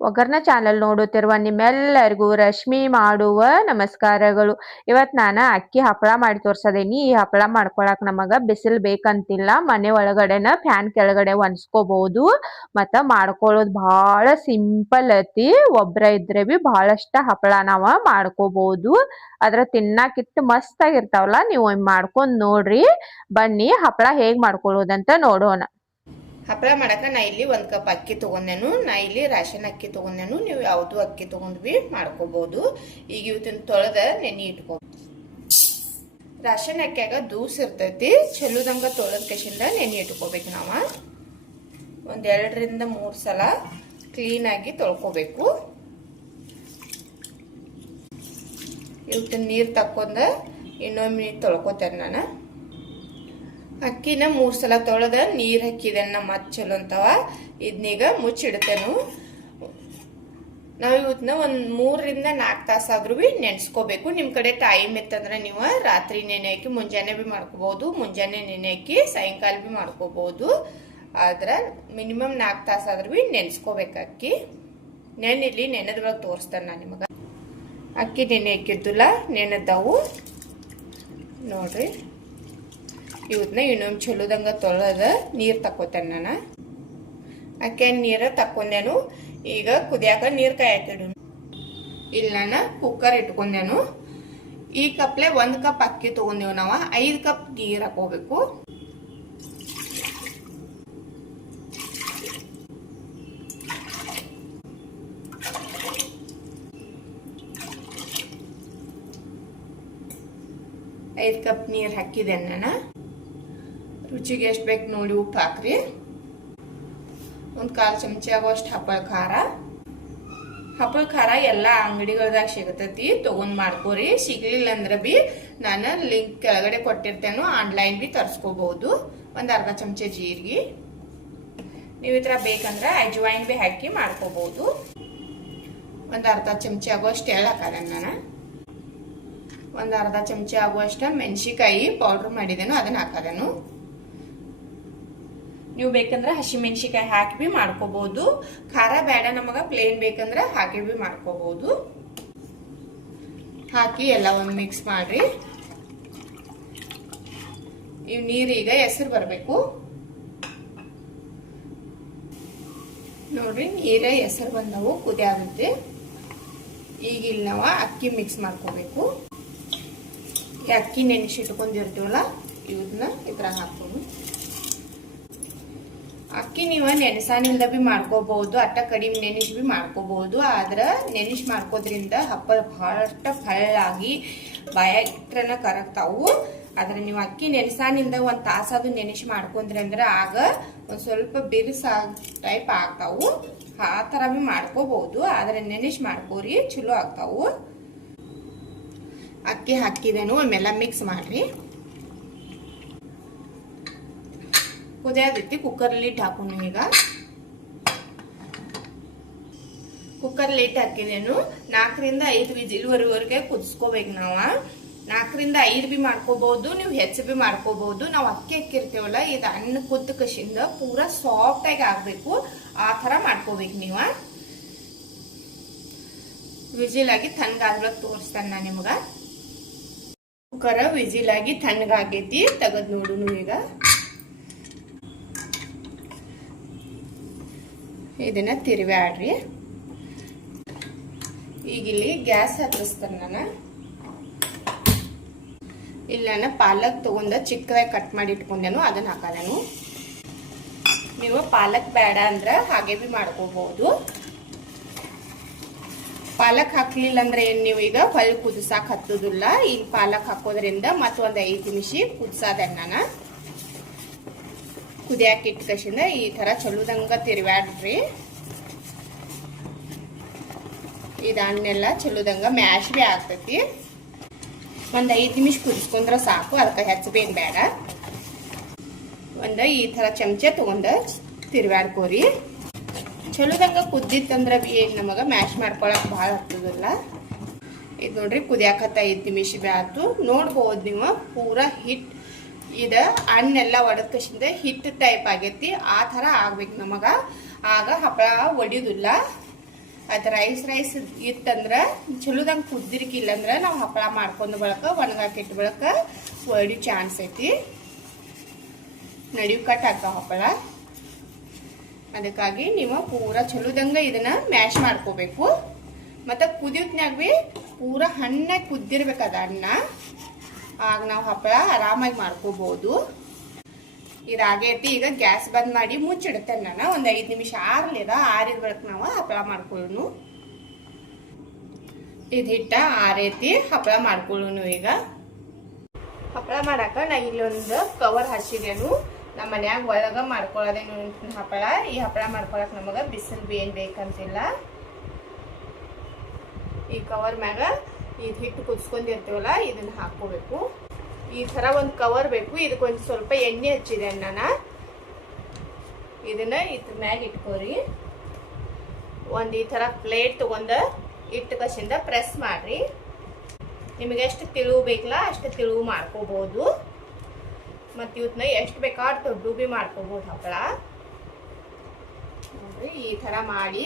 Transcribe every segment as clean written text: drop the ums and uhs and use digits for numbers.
ಒಗ್ಗರ್ನ channel ನೋಡುತ್ತಿರುವ ನಿಮ್ಮೆಲ್ಲರಿಗೂ ರಶ್ಮಿ ಮಾಡುವ ನಮಸ್ಕಾರಗಳು. ಇವತ್ತು ನಾನು ಅಕ್ಕಿ ಹಪ್ಪಳ ಮಾಡಿ ತೋರ್ಸದೇನಿ. ಈ ಹಪ್ಪಳ ಮಾಡ್ಕೊಳಕ್ ನಮಗ ಬಿಸಿಲು ಬೇಕಂತಿಲ್ಲ. ಮನೆ ಒಳಗಡೆನ ಫ್ಯಾನ್ ಕೆಳಗಡೆ ಒಣಸ್ಕೋಬಹುದು. ಮತ್ತ ಮಾಡ್ಕೊಳ್ಳೋದು ಬಹಳ ಸಿಂಪಲ್ ಐತಿ. ಒಬ್ರ ಇದ್ರೆ ಬಿ ಬಹಳಷ್ಟ ಹಪ್ಪಳ ನಾವ ಮಾಡ್ಕೋಬಹುದು. ಅದ್ರ ತಿನ್ನಾಕಿಟ್ಟು ಮಸ್ತ್ ಆಗಿರ್ತಾವಲ್ಲ, ನೀವು ಮಾಡ್ಕೊಂಡ್ ನೋಡ್ರಿ. ಬನ್ನಿ ಹಪ್ಪಳ ಹೇಗ್ ಮಾಡ್ಕೊಳ್ಳೋದಂತ ನೋಡೋಣ. ಹಪ್ಪಳ ಮಾಡಕ್ಕೆ ನಾ ಇಲ್ಲಿ 1 ಕಪ್ ಅಕ್ಕಿ ತೊಗೊಂಡೆನು. ನಾ ಇಲ್ಲಿ ರೇಷನ್ ಅಕ್ಕಿ ತೊಗೊಂಡೆನು. ನೀವು ಯಾವುದು ಅಕ್ಕಿ ತೊಗೊಂಡ್ವಿ ಮಾಡ್ಕೋಬಹುದು. ಈಗ ಇವತ್ತಿನ ತೊಳೆದ ನೆನೆ ಇಟ್ಕೋ. ರೇಷನ್ ಅಕ್ಕಿಯಾಗ ದೂಸ್ ಇರ್ತೈತಿ. ಚಲೋದಂಗ ತೊಳೆದ ಕಸಿಂದ ನೆನೆ ಇಟ್ಕೋಬೇಕು. ನಾವ 2 ರಿಂದ 3 ಸಲ ಕ್ಲೀನ್ ಆಗಿ ತೊಳ್ಕೋಬೇಕು. ಇವತ್ತಿನ ನೀರು ತಕ್ಕೊಂಡ ಇನ್ನೊಮ್ಮೆ ನೀರು ತೊಳ್ಕೊತೇನೆ ನಾನು. ಅಕ್ಕಿನ 3 ಸಲ ತೊಳೆದ ನೀರು ಹಾಕಿದೆನ್ನ ಮತ್ತೆ ಚಲೋ ಅಂತವ. ಇದನ್ನೀಗ ಮುಚ್ಚಿಡ್ತೇನು. ನಾವು ಇವತ್ತನ್ನ 3 ರಿಂದ 4 ತಾಸಾದ್ರೂ ಬಿ ನೆನೆಸ್ಕೋಬೇಕು. ನಿಮ್ಮ ಕಡೆ ಟೈಮ್ ಇತ್ತಂದ್ರೆ ನೀವು ರಾತ್ರಿ ನೆನೆ ಹಾಕಿ ಮುಂಜಾನೆ ಬಿ ಮಾಡ್ಕೋಬಹುದು. ಮುಂಜಾನೆ ನೆನೆ ಹಾಕಿ ಸಾಯಂಕಾಲ ಬಿ ಮಾಡ್ಕೋಬಹುದು. ಆದ್ರೆ ಮಿನಿಮಮ್ 4 ತಾಸಾದ್ರೂ ಬಿ ನೆನೆಸ್ಕೋಬೇಕು ಅಕ್ಕಿ. ನೆನಿಲಿ ನೆನೆದ್ರೊಳಗೆ ತೋರಿಸ್ತೇನೆ ನಾನು ನಿಮಗೆ. ಅಕ್ಕಿ ನೆನೆ ಹಾಕಿದ್ದಿಲ್ಲ, ನೆನೆದವು ನೋಡ್ರಿ. ಇವತ್ತನ್ನ ಇನ್ನೊಂದು ಚಲೋದಂಗ ತೊಳೆದ ನೀರು ತಕ್ಕೋತೇನೆ ನಾನು. ಅಕ್ಕಿ ನೀರು ತಕ್ಕೊಂಡೇನು. ಈಗ ಕುದಿಯಾಕ ನೀರು ಕಾಯಾಕಿಡು. ಇಲ್ಲಿ ನಾನು ಕುಕ್ಕರ್ ಇಟ್ಕೊಂಡೇನು. ಈ ಕಪ್ಲೆ 1 ಕಪ್ ಅಕ್ಕಿ ತಗೊಂಡೇವು. ನಾವು 5 ಕಪ್ ನೀರು ಹಾಕೋಬೇಕು. ಐದು ಕಪ್ ನೀರು ಹಾಕಿದೆ ನಾನು. ರುಚಿಗೆ ಎಷ್ಟು ಬೇಕು ನೋಡಿ ಉಪ್ಪು ಹಾಕ್ರಿ. 1/4 ಚಮಚ ಆಗುವಷ್ಟು ಹಪ್ಪಳ ಖಾರ. ಹಪ್ಪಳ ಖಾರ ಎಲ್ಲ ಅಂಗಡಿಗಳದಾಗ ಸಿಗತೈತಿ, ತಗೊಂಡ್ ಮಾಡ್ಕೋರಿ. ಸಿಗ್ಲಿಲ್ಲ ಅಂದ್ರೆ ಬಿ ನಾನು ಲಿಂಕ್ ಕೆಳಗಡೆ ಕೊಟ್ಟಿರ್ತೇನೆ, ಆನ್ಲೈನ್ ಬಿ ತರಿಸ್ಕೋಬಹುದು. 1 ಅರ್ಧ ಚಮಚ ಜೀರಿಗೆ. ನೀವು ಈ ತರ ಬೇಕಂದ್ರೆ ಅಜ್ವಾಯಿನ್ ಬಿ ಹಾಕಿ ಮಾಡ್ಕೋಬಹುದು. 1 ಅರ್ಧ ಚಮಚ ಆಗುವಷ್ಟು ಎಳ್ಳು ಹಾಕದೆ ನಾನು. 1 ಅರ್ಧ ಚಮಚ ಆಗುವಷ್ಟು ಮೆಣಸಿಕಾಯಿ ಪೌಡರ್ ಮಾಡಿದೇನು, ಅದನ್ನ ಹಾಕದೇನು. ನೀವು ಬೇಕಂದ್ರೆ ಹಸಿ ಮೆಣಸಿಕಾಯಿ ಹಾಕಿ ಬಿ ಮಾಡ್ಕೋಬಹುದು. ಖಾರ ಬೇಡ ನಮಗ ಪ್ಲೇನ್ ಬೇಕಂದ್ರೆ ಹಾಕಿ ಬಿ ಮಾಡ್ಕೋಬಹುದು. ಹಾಕಿ ಎಲ್ಲ ಒಂದು ಮಿಕ್ಸ್ ಮಾಡ್ರಿ. ಇವ್ ನೀರೀಗ ಹೆಸರು ಬರಬೇಕು ನೋಡ್ರಿ. ನೀರ ಹೆಸರು ಬಂದವು, ಕುದಿ ಆಗುತ್ತೆ. ಈಗ ಇಲ್ಲಿ ನಾವು ಅಕ್ಕಿ ಮಿಕ್ಸ್ ಮಾಡ್ಕೋಬೇಕು. ಅಕ್ಕಿ ನೆನೆಸಿಟ್ಕೊಂಡಿರ್ತೀವಲ್ಲ, ಇವನ್ನ ಇದ್ರಾಗ ಹಾಕೋದು. ಅಕ್ಕಿ ನೀವು ನೆನೆಸಾನಿಂದ ಬಿ ಮಾಡ್ಕೋಬಹುದು, ಅಟ್ಟ ಕಡಿಮೆ ನೆನೆಸಿ ಬಿ ಮಾಡ್ಕೋಬಹುದು. ಆದ್ರ ನೆನೆಸಿ ಮಾಡ್ಕೋದ್ರಿಂದ ಹಪ್ಪಳ ಬಹಳಷ್ಟು ಹಳ್ಳಾಗಿ ಬಾಯಾಗಿಟ್ರನ ಕರಗ್ತಾವು. ಆದ್ರೆ ನೀವು ಅಕ್ಕಿ ನೆನೆಸಾನಿಂದ 1 ತಾಸಾದ್ರು ನೆನೆಸಿ ಮಾಡ್ಕೊಂಡ್ರಿ ಅಂದ್ರೆ ಆಗ ಒಂದ್ ಸ್ವಲ್ಪ ಬಿರುಸ ಟೈಪ್ ಆಗ್ತಾವು. ಆ ತರ ಬಿ ಮಾಡ್ಕೋಬಹುದು. ಆದ್ರೆ ನೆನೆಸಿ ಮಾಡ್ಕೋರಿ, ಚಲೋ ಆಗ್ತಾವು. ಅಕ್ಕಿ ಹಾಕಿದೇನು, ಆಮೇಲೆ ಮಿಕ್ಸ್ ಮಾಡ್ರಿ. ಕುದಿಯೋದೈತಿ. ಕುಕ್ಕರ್ ಲಿಡ್ ಹಾಕೋಣ. ಈಗ ಕುಕ್ಕರ್ ಲಿಡ್ ಹಾಕಿದೇನು. 4 ರಿಂದ 5 ವಿಜಿಲ್ವರೆಗೆ ಕುದಿಸ್ಕೋಬೇಕು. ನಾವು 4 ರಿಂದ 5 ಬಿ ಮಾಡ್ಕೋಬಹುದು, ನೀವು ಹೆಚ್ಚು ಬಿ ಮಾಡ್ಕೋಬಹುದು. ನಾವು ಅಕ್ಕಿ ಹಾಕಿರ್ತೇವಲ್ಲ, ಇದು ಅನ್ನ ಕುದ್ದ ಕಸಿಂದ ಪೂರಾ ಸಾಫ್ಟ್ ಆಗಿ ಆಗ್ಬೇಕು. ಆ ತರ ಮಾಡ್ಕೋಬೇಕು ನೀವು. ವಿಜಿಲ್ ಆಗಿ ತಣ್ಣಗಾದ್ಮೇಲೆ ತೋರಿಸ್ತಾನೆ ನಾನು ನಿಮ್ಗ. ಕುಕ್ಕರ್ ವಿಜಿಲ್ ಆಗಿ ತಣ್ಣಗಾಗೈತಿ, ತೆಗೆದು ನೋಡುನು. ಈಗ ಇದನ್ನ ತಿರುವಾಡ್ರಿ. ಈಗ ಇಲ್ಲಿ ಗ್ಯಾಸ್ ಹತ್ತಿಸ್ತಾನೆ ನಾನು. ಇಲ್ಲಿ ನಾನು ಪಾಲಕ್ ತಗೊಂಡ ಚಿಕ್ಕದಾಗಿ ಕಟ್ ಮಾಡಿ ಇಟ್ಕೊಂಡೇನು, ಅದನ್ನ ಹಾಕದೇನು. ನೀವು ಪಾಲಕ್ ಬೇಡ ಅಂದ್ರೆ ಹಾಗೆ ಬಿ ಮಾಡ್ಕೋಬಹುದು. ಪಾಲಕ್ ಹಾಕ್ಲಿಲ್ಲ ಅಂದ್ರೆ ಏನ್ ನೀವು ಈಗ ಹೊಳ್ಳಿ ಕುದಿಸಾಕ್ ಹತ್ತುದಿಲ್ಲ. ಈಗ ಪಾಲಕ್ ಹಾಕೋದ್ರಿಂದ ಮತ್ತೊಂದು 5 ನಿಮಿಷ ಕುದಿಸಾದೆ ನಾನು. ಕುದಿಯಾಕ ಇಟ್ಟ ಕಸಿಂದ ಈ ತರ ಚಲೋದಂಗ ತಿರುವಾಡ್ರಿ. ಇದನ್ನೆಲ್ಲ ಚಲೋದಂಗ ಮ್ಯಾಶ್ ಬಿ ಆಗ್ತೈತಿ. ಒಂದು 5 ನಿಮಿಷ ಕುದಿಸ್ಕೊಂಡ್ರೆ ಸಾಕು, ಅದಕ್ಕೆ ಹೆಚ್ಚಬೇನ್ ಬೇಡ. ಈ ತರ ಚಮಚ ತಗೊಂಡ ತಿರುವಾಡ್ಕೋರಿ. ಚಲೋದಂಗ ಕುದ್ದಿತ್ತಂದ್ರೆ ಬಿ ಏನ್ ನಮಗ ಮ್ಯಾಶ್ ಮಾಡ್ಕೊಳಕ್ ಭಾಳ ಹತ್ತದಿಲ್ಲ. ಇದು ನೋಡ್ರಿ ಕುದಿಯಾಕತ್ತ 5 ನಿಮಿಷ ಬಿ ಆತು. ನೋಡ್ಬೋದು ನೀವು ಪೂರಾ ಹಿಟ್ ಇದ ಹಣ್ಣೆಲ್ಲ ಒಡದ ಕಸಿಂದ ಹಿಟ್ಟು ಟೈಪ್ ಆಗೈತಿ. ಆ ತರ ಆಗ್ಬೇಕು ನಮಗ. ಆಗ ಹಪ್ಪಳ ಒಡಿಯುದಿಲ್ಲ. ಅದು ರೈಸ್ ಇತ್ತಂದ್ರೆ ಚಲೋದಂಗೆ ಕುದ್ದಿರ್ಕಿಲ್ಲ ಅಂದ್ರೆ ನಾವು ಹಪ್ಪಳ ಮಾಡ್ಕೊಂಡು ಬಳಕ ಒಣಗಾಕಿಟ್ಟು ಬಳಕ ಒಳ್ಳೆ ಚಾನ್ಸ್ ಐತಿ, ನಡಿವು ಕಟ್ ಆಗ್ತಾವ ಹಪ್ಪಳ. ಅದಕ್ಕಾಗಿ ನೀವು ಪೂರ ಚಲೋದಂಗೆ ಇದನ್ನ ಮ್ಯಾಶ್ ಮಾಡ್ಕೋಬೇಕು. ಮತ್ತು ಕುದಿಯೋತ್ನಾಗ ಭೀ ಪೂರ ಹಣ್ಣಾಗಿ ಕುದ್ದಿರ್ಬೇಕದ ಅನ್ನ, ಆಗ ನಾವು ಹಪ್ಪಳ ಆರಾಮಾಗಿ ಮಾಡ್ಕೋಬಹುದು. ಇದಾಗೈತಿ. ಈಗ ಗ್ಯಾಸ್ ಬಂದ್ ಮಾಡಿ ಮುಚ್ಚಿಡ್ತೇನೆ ನಾನು. ಒಂದು 5 ನಿಮಿಷ ಆರ್ಲಿದ, ಆರಿದ ಬಳಿಕ ನಾವು ಹಪ್ಪಳ ಮಾಡ್ಕೊಳ್ಳೋನು. ಇದು ಹಿಟ್ಟ ಆರೈತಿ, ಹಪ್ಪಳ ಮಾಡ್ಕೊಳ್ಳೋನು. ಈಗ ಹಪ್ಪಳ ಮಾಡಾಕ ನಾ ಇಲ್ಲಿ ಒಂದು ಕವರ್ ಹಚ್ಚಿದೇನು. ನಮ್ಮ ಮನ್ಯಾಗ ಒಳಗ ಮಾಡ್ಕೊಳ್ಳೋದೇನು ಹಪ್ಪಳ. ಈ ಹಪ್ಪಳ ಮಾಡ್ಕೊಳಕ್ ನಮಗ ಬಿಸಿಲು ಏನ್ ಬೇಕಂತಿಲ್ಲ. ಈ ಕವರ್ ಮ್ಯಾಗ ಇದು ಹಿಟ್ಟು ಕುದಿಸ್ಕೊಂಡಿರ್ತೀವಲ್ಲ ಇದನ್ನ ಹಾಕೋಬೇಕು. ಈ ತರ ಒಂದು ಕವರ್ ಬೇಕು. ಇದಕ್ಕೊಂದು ಸ್ವಲ್ಪ ಎಣ್ಣೆ ಹಚ್ಚಿದೆ ನಾನು. ಇದನ್ನ ಇದ್ರ ಮ್ಯಾಗ ಇಟ್ಕೋರಿ. ಒಂದು ಈ ತರ ಪ್ಲೇಟ್ ತಗೊಂಡ ಇಟ್ಟು ಕಸಿಂದ ಪ್ರೆಸ್ ಮಾಡ್ರಿ. ನಿಮಗೆ ಎಷ್ಟು ತಿಳುವು ಬೇಕಲ್ಲ ಅಷ್ಟು ತಿಳುವು ಮಾಡ್ಕೋಬಹುದು. ಮತ್ತು ಇವತ್ತನ್ನ ಎಷ್ಟು ಬೇಕಾದ್ರೆ ದೊಡ್ಡ ಭೀ ಮಾಡ್ಕೋಬಹುದು ಹಪ್ಪಳ. ನೋಡ್ರಿ ಈ ತರ ಮಾಡಿ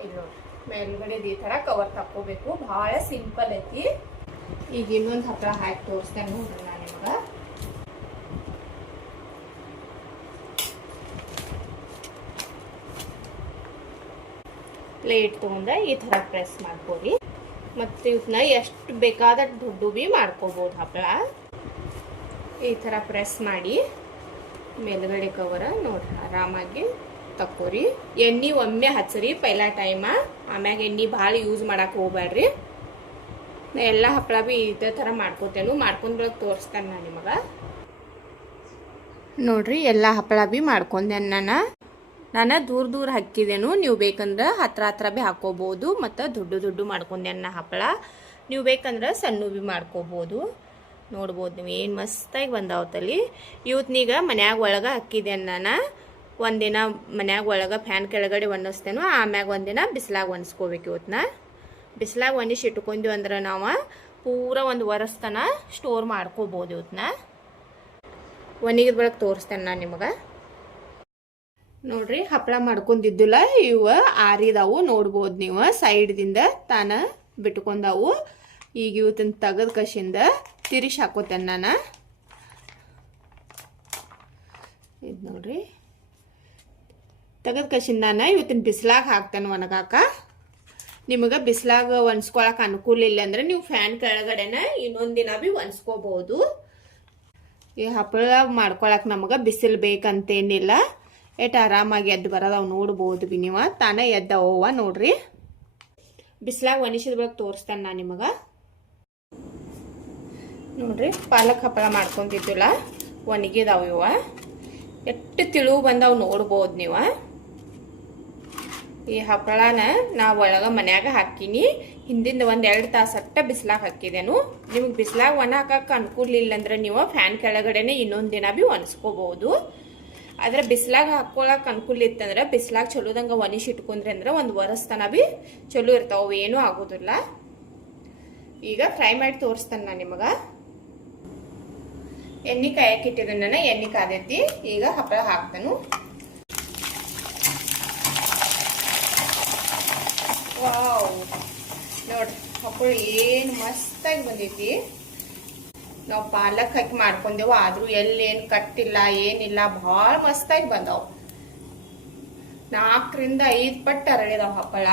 ಇಲ್ಲಿ ನೋಡ್ರಿ ಮೇಲ್ಗಡೆ ಈ ತರ ಕವರ್ ತಕ್ಕೋಬೇಕು. ಬಹಳ ಸಿಂಪಲ್ ಐತಿ. ಈಗ ಇನ್ನೊಂದು ಹಪ್ಪಳ ಹಾಕಿ ತೋರಿಸ್ತೇನೆ ನೋಡ್ರಿ ನಾನು ನಿಮ್ಗೆ. ಪ್ಲೇಟ್ ತಗೊಂಡ ಈ ತರ ಪ್ರೆಸ್ ಮಾಡ್ಕೋರಿ. ಮತ್ತೆ ಇವನ್ನ ಎಷ್ಟು ಬೇಕಾದ ದೊಡ್ಡ ಭೀ ಮಾಡ್ಕೋಬಹುದು ಹಪ್ಪಳ. ಈ ತರ ಪ್ರೆಸ್ ಮಾಡಿ ಮೇಲ್ಗಡೆ ಕವರ ನೋಡ್ರಿ ಆರಾಮಾಗಿ ತಕ್ಕೋರಿ. ಎಣ್ಣೆ ಒಮ್ಮೆ ಹಚ್ಚರಿ ಪೈಲ ಟೈಮ, ಆಮ್ಯಾಗ ಎಣ್ಣೆ ಭಾಳ ಯೂಸ್ ಮಾಡಕ್ಕೆ ಹೋಗ್ಬೇಡ್ರಿ. ನಾ ಎಲ್ಲ ಹಪ್ಪಳ ಭೀ ಇದೇ ಥರ ಮಾಡ್ಕೋತೇನು. ಮಾಡ್ಕೊಂಡ್ ಬೆಳಗ್ಗೆ ತೋರಿಸ್ತೇನೆ ನಾನು ನಿಮಗೆ. ನೋಡ್ರಿ ಎಲ್ಲ ಹಪ್ಪಳ ಭೀ ಮಾಡ್ಕೊಂಡೆ ನಾನು ದೂರ ಹಾಕಿದೇನು. ನೀವು ಬೇಕಂದ್ರೆ ಹತ್ರ ಭೀ ಹಾಕೋಬಹುದು. ಮತ್ತು ದೊಡ್ಡ ಮಾಡ್ಕೊಂಡೆ ಹಪ್ಪಳ. ನೀವು ಬೇಕಂದ್ರೆ ಸಣ್ಣ ಭೀ ಮಾಡ್ಕೋಬಹುದು. ನೋಡ್ಬೋದು ನೀವು ಏನು ಮಸ್ತಾಗಿ ಬಂದಾವತ್ತಲ್ಲಿ. ಇವತ್ನೀಗ ಮನ್ಯಾಗ ಒಳಗೆ ಹಾಕಿದೆ ನಾನು. ಒಂದಿನ ಮನ್ಯಾಗ ಒಳಗೆ ಫ್ಯಾನ್ ಕೆಳಗಡೆ ಒಣಗಿಸ್ತೇನೋ, ಆಮ್ಯಾಗ ಒಂದಿನ ಬಿಸಿಲಾಗ ಒಣಸ್ಕೋಬೇಕು. ಇವತ್ತನ್ನ ಬಿಸಿಲಾಗ ಒಣಗಿಸಿ ಇಟ್ಕೊಂಡ್ವಿ ಅಂದ್ರೆ ನಾವು ಪೂರ ಒಂದು ವರ್ಷತನ ಸ್ಟೋರ್ ಮಾಡ್ಕೋಬೋದು. ಇವತ್ತನ್ನ ಒಣಗಿದ ಬೆಳಗ್ಗೆ ತೋರಿಸ್ತೇನೆ ನಾನು ನಿಮಗೆ. ನೋಡ್ರಿ ಹಪ್ಪಳ ಮಾಡ್ಕೊಂಡಿದ್ದಿಲ್ಲ, ಇವು ಆರಿದಾವು ನೋಡ್ಬೋದು ನೀವು. ಸೈಡ್ದಿಂದ ತಾನ ಬಿಟ್ಕೊಂಡಾವು. ಈಗ ಇವತ್ತಿನ ತೆಗೆದ ಕಸಿಂದ ತಿರಿಸಿ ಹಾಕೋತೇನೆ ನಾನು. ಇದು ನೋಡ್ರಿ ತೆಗೆದ ಕಸಿಂದ ನಾನು ಇವತ್ತಿನ ಬಿಸಿಲಾಗ ಹಾಕ್ತೇನೆ ಒಣಗಾಕ. ನಿಮಗೆ ಬಿಸಿಲಾಗ ಒಣಸ್ಕೊಳಕ್ಕೆ ಅನುಕೂಲ ಇಲ್ಲ ಅಂದ್ರೆ ನೀವು ಫ್ಯಾನ್ ಕೆಳಗಡೆನ ಇನ್ನೊಂದಿನ ಭೀ ಒಣಸ್ಕೋಬಹುದು. ಈ ಹಪ್ಪಳ ಮಾಡ್ಕೊಳಕ್ಕೆ ನಮಗೆ ಬಿಸಿಲು ಬೇಕಂತೇನಿಲ್ಲ. ಎಷ್ಟು ಆರಾಮಾಗಿ ಎದ್ದು ಬರೋದವು ನೋಡ್ಬೋದು ಭೀ ನೀವು. ತಾನೇ ಎದ್ದವ ನೋಡ್ರಿ. ಬಿಸಿಲಾಗ ಒಣಸಿದ ಬೆಳಗ್ಗೆ ತೋರಿಸ್ತೇನೆ ನಾನು ನಿಮಗೆ. ನೋಡ್ರಿ ಪಾಲಕ್ ಹಪ್ಪಳ ಮಾಡ್ಕೊಂತಿದ್ದಿಲ್ಲ, ಒಣಗಿದಾವ ಇವ. ಎಷ್ಟು ತಿಳುವು ಬಂದಾವ್ ನೋಡ್ಬೋದು ನೀವು. ಈ ಹಪ್ಪಳನ ನಾ ಒಳಗೆ ಮನ್ಯಾಗ ಹಾಕಿನಿ. ಹಿಂದಿಂದ 1-2 ತಾಸಟ್ಟ ಬಿಸಿಲಾಗ ಹಾಕಿದೇನು. ನಿಮಗೆ ಬಿಸಿಲಾಗ ಒಣ ಹಾಕಕ್ಕೆ ಅನುಕೂಲ ಇಲ್ಲ ಅಂದ್ರೆ ನೀವು ಫ್ಯಾನ್ ಕೆಳಗಡೆನೆ ಇನ್ನೊಂದು ದಿನ ಭೀ ಒಣಸ್ಕೋಬಹುದು. ಆದ್ರೆ ಬಿಸಿಲಾಗ ಹಾಕೊಳಕ್ ಅನುಕೂಲ ಇತ್ತಂದ್ರೆ ಬಿಸಿಲಾಗ ಚಲೋದಂಗ ಒಣಸಿ ಇಟ್ಕೊಂಡ್ರಿ ಅಂದ್ರೆ ಒಂದು ವರ್ಷತನ ಭೀ ಚಲೋ ಇರ್ತಾವ, ಏನೂ ಆಗೋದಿಲ್ಲ. ಈಗ ಫ್ರೈ ಮಾಡಿ ತೋರಿಸ್ತೇನೆ ನಾನು ನಿಮಗೆ. ಎಣ್ಣೆ ಕಾಯಕ್ಕೆ ಇಟ್ಟಿದ್ದೀನಿ ನಾನು. ಎಣ್ಣೆ ಕಾದೈತಿ. ಈಗ ಹಪ್ಪಳ ಹಾಕ್ತಾನು. ವಾವ್ ನೋಡ್ರಿ ಹಪ್ಪಳ ಏನು ಮಸ್ತಾಗಿ ಬಂದೈತಿ. ನಾವು ಪಾಲಕ್ ಹಾಕಿ ಮಾಡ್ಕೊಂಡೆವು, ಆದ್ರೂ ಎಲ್ಲೇನು ಕಟ್ಟಿಲ್ಲ ಏನಿಲ್ಲ, ಭಾಳ ಮಸ್ತಾಗಿ ಬಂದಾವ್. 4ರಿಂದ 5 ಪಟ್ಟು ಅರಳಿದಾವ ಹಪ್ಪಳ.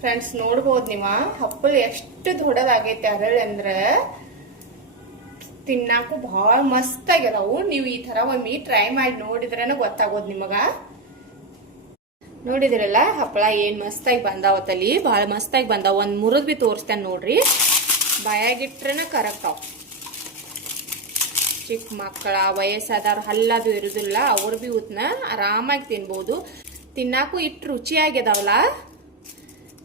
ಫ್ರೆಂಡ್ಸ್ ನೋಡ್ಬೋದು ನೀವು ಹಪ್ಪಳ ಎಷ್ಟು ದೊಡ್ಡದಾಗೈತೆ ಅರಳಿ ಅಂದ್ರೆ ತಿನ್ನಾಕು ಭಾಳ ಮಸ್ತ್ ಆಗ್ಯದಾವು. ನೀವು ಈ ತರ ಒಮ್ಮೆ ಟ್ರೈ ಮಾಡಿ ನೋಡಿದ್ರೇನ ಗೊತ್ತಾಗೋದು ನಿಮಗ. ನೋಡಿದ್ರಲ್ಲ ಹಪ್ಪಳ ಏನ್ ಮಸ್ತಾಗಿ ಬಂದಾವತ್ತಲ್ಲಿ, ಭಾಳ ಮಸ್ತಾಗಿ ಬಂದಾವ. ಒಂದ್ ಮುರಿದ್ ಬಿ ತೋರಿಸ್ತೇನೆ ನೋಡ್ರಿ. ಬಾಯಾಗಿಟ್ರನ ಕರಗ್ತಾವ. ಚಿಕ್ಕ ಮಕ್ಕಳ ವಯಸ್ಸಾದವ್ರ ಹಲ್ಲದು ಇರುದಿಲ್ಲ, ಅವ್ರು ಬಿ ಉತ್ನ ಆರಾಮಾಗಿ ತಿನ್ಬೋದು. ತಿನ್ನಾಕು ಇಟ್ಟು ರುಚಿಯಾಗ್ಯದಾವಲ್ಲ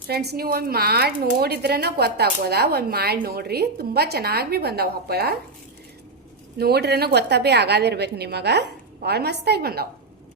ಫ್ರೆಂಡ್ಸ್. ನೀವು ಒಮ್ಮೆ ಮಾಡಿ ನೋಡಿದ್ರನ ಗೊತ್ತಾಗೋದ. ಒಮ್ಮೆ ಮಾಡಿ ನೋಡ್ರಿ, ತುಂಬಾ ಚೆನ್ನಾಗಿ ಬಿ ಬಂದಾವ ಹಪ್ಪಳ. ನೋಡ್ರನ ಗೊತ್ತಾಬೇ ಆಗಾದಿರ್ಬೇಕು ನಿಮಗ. ಭಾಳ ಮಸ್ತಾಗಿ ಬಂದಾವ.